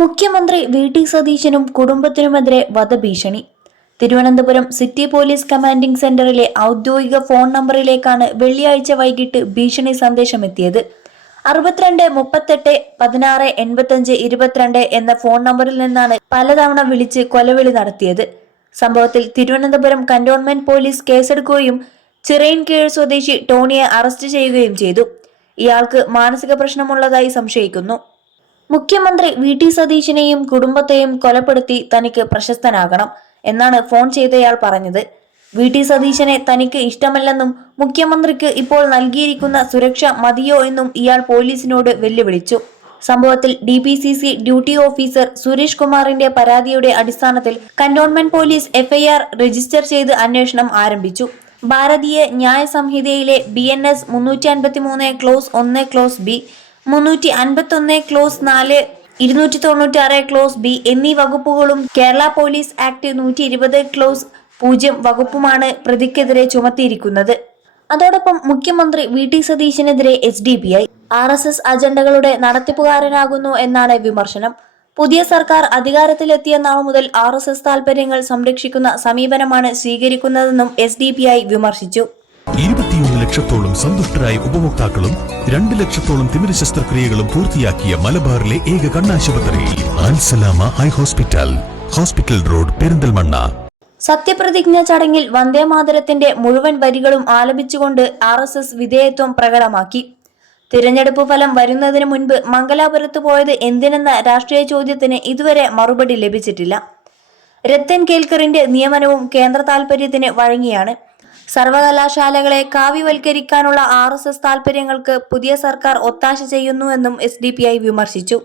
മുഖ്യമന്ത്രി വി.ടി. സതീശനും കുടുംബത്തിനുമെതിരെ വധഭീഷണി. തിരുവനന്തപുരം സിറ്റി പോലീസ് കമാൻഡിംഗ് സെന്ററിലെ ഔദ്യോഗിക ഫോൺ നമ്പറിലേക്കാണ് വെള്ളിയാഴ്ച വൈകിട്ട് ഭീഷണി സന്ദേശമെത്തിയത്. 62 38 16 85 22 എന്ന ഫോൺ നമ്പറിൽ നിന്നാണ് പലതവണ വിളിച്ച് കൊലവിളി നടത്തിയത്. സംഭവത്തിൽ തിരുവനന്തപുരം കന്റോൺമെന്റ് പോലീസ് കേസെടുക്കുകയും ചിറയിൻകീഴ് സ്വദേശി ടോണിയെ അറസ്റ്റ് ചെയ്യുകയും ചെയ്തു. ഇയാൾക്ക് മാനസിക പ്രശ്നമുള്ളതായി സംശയിക്കുന്നു. മുഖ്യമന്ത്രി വി.ടി. സതീശനെയും കുടുംബത്തെയും കൊലപ്പെടുത്തി തനിക്ക് പ്രശസ്തനാകണം എന്നാണ് ഫോൺ ചെയ്തയാൾ പറഞ്ഞത്. വി.ടി. സതീശനെ തനിക്ക് ഇഷ്ടമല്ലെന്നും മുഖ്യമന്ത്രിക്ക് ഇപ്പോൾ നൽകിയിരിക്കുന്ന സുരക്ഷ മതിയോ എന്നും ഇയാൾ പോലീസിനോട് വെല്ലുവിളിച്ചു. സംഭവത്തിൽ DPCC ഡ്യൂട്ടി ഓഫീസർ സുരേഷ് കുമാറിന്റെ പരാതിയുടെ അടിസ്ഥാനത്തിൽ കന്റോൺമെന്റ് പോലീസ് FIR രജിസ്റ്റർ ചെയ്ത് അന്വേഷണം ആരംഭിച്ചു. ഭാരതീയ ന്യായ സംഹിതയിലെ BNS 353 close 1 close B, 351 close 4, 296 close B എന്നീ വകുപ്പുകളും കേരള പോലീസ് ആക്ട് 120 ക്ലോസ് 0 വകുപ്പുമാണ് പ്രതിക്കെതിരെ ചുമത്തിയിരിക്കുന്നത്. അതോടൊപ്പം മുഖ്യമന്ത്രി വി.ടി. സതീശനെതിരെ SDPI RSS അജണ്ടകളുടെ നടത്തിപ്പുകാരനാകുന്നു എന്നാണ് വിമർശനം. പുതിയ സർക്കാർ അധികാരത്തിലെത്തിയ നാൾ മുതൽ RSS താൽപര്യങ്ങൾ സംരക്ഷിക്കുന്ന സമീപനമാണ് സ്വീകരിക്കുന്നതെന്നും SDPI വിമർശിച്ചു. 21 ലക്ഷത്തോളം സന്തുഷ്ടരായ ഉപഭോക്താക്കളും 2 ലക്ഷത്തോളം തിമിര ശസ്ത്രക്രിയകളും പൂർത്തിയാക്കിയ മലബാറിലെ ഏക കണ്ണാശുപത്രി Ansalama eye hospital, hospital road, Perinthalmanna. സത്യപ്രതിജ്ഞ ചടങ്ങിൽ വന്ദേമാതരത്തിന്റെ മുഴുവൻ വരികളും ആലപിച്ചുകൊണ്ട് RSS വിധേയത്വം പ്രകടമാക്കി. തിരഞ്ഞെടുപ്പ് ഫലം വരുന്നതിന് മുൻപ് മംഗലാപുരത്ത് പോയത് എന്തിനെന്ന രാഷ്ട്രീയ ചോദ്യത്തിന് ഇതുവരെ മറുപടി ലഭിച്ചിട്ടില്ല. രത്തൻ കേൽക്കറിന്റെ നിയമനവും കേന്ദ്ര താൽപര്യത്തിന് വഴങ്ങിയാണ്. സർവകലാശാലകളെ കാവ്യവൽക്കരിക്കാനുള്ള RSS താൽപര്യങ്ങൾക്ക് പുതിയ സർക്കാർ ഒത്താശ ചെയ്യുന്നുവെന്നും SDPI വിമർശിച്ചു.